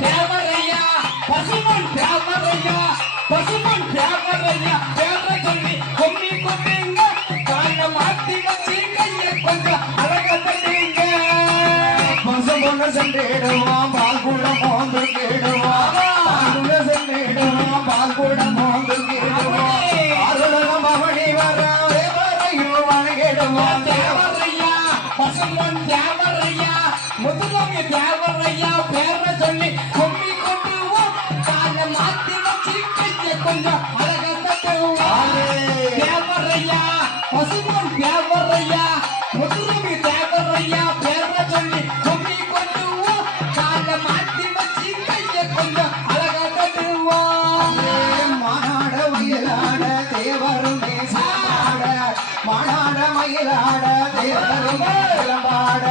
தேவரையா பசுமன் தேவரையா பசுமன் தேவரையா பேர சொல்லி கொம்மி கொம்பிங்க கால மாத்தி வச்சு கையை கொஞ்சம் அழக தட்டிங்க பசுமொன்னு சென்றிடுவான் பால் கூட மோந்து கேடுவான் சென்றிடுவான் பால் கூட மோந்து கேடுவான் அருளகம் அவனி வர தேவரையும் வணங்கிடுவான் தேவரையா பசுமன் தேவரையா முதுகவி தேவரையா பேர சொல்லி கொம்மி கொண்டுவோம் கால மாத்தி வச்சு கையை கொஞ்சம் அழக தட்டுவோம் தேவரையா பசுமன் தேவரையா முதுகவி தேவரையா பேர சொல்லி கொம்மி கொண்டுவோம் கால மாத்தி வச்சு கையை கொஞ்சம் அழக தட்டுவோம் மானாட மயிலாட தேவரும் சாட மானாட மயிலாட தேவரும் பாட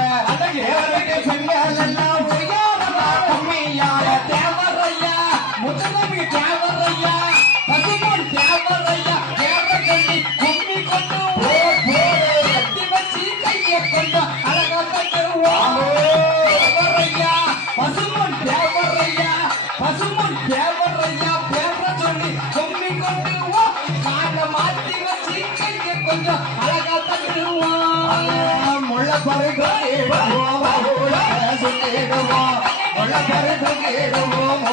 தேவருக்கு பெண்கள் எல்லாம் உயரமா கும்மியாட தேவரையா முதுகவி தேவரையா பசுமன் தேவரையா பேர சொல்லி கொம்மி கொண்டுவோம் கட்டி வச்சு கையை கொஞ்சம் அழக தட்டுவோம் தேவரையா பசுமன் தேவரையா பசுமன் தேவரையா பேர சொல்லி கொம்மி கொண்டுவோம் கால மாத்தி வச்சு கையை கொஞ்சம் அழக தட்டுவோம் முள்ள பருகு கேடுவோம் முள்ள பருகு கேடுவோம்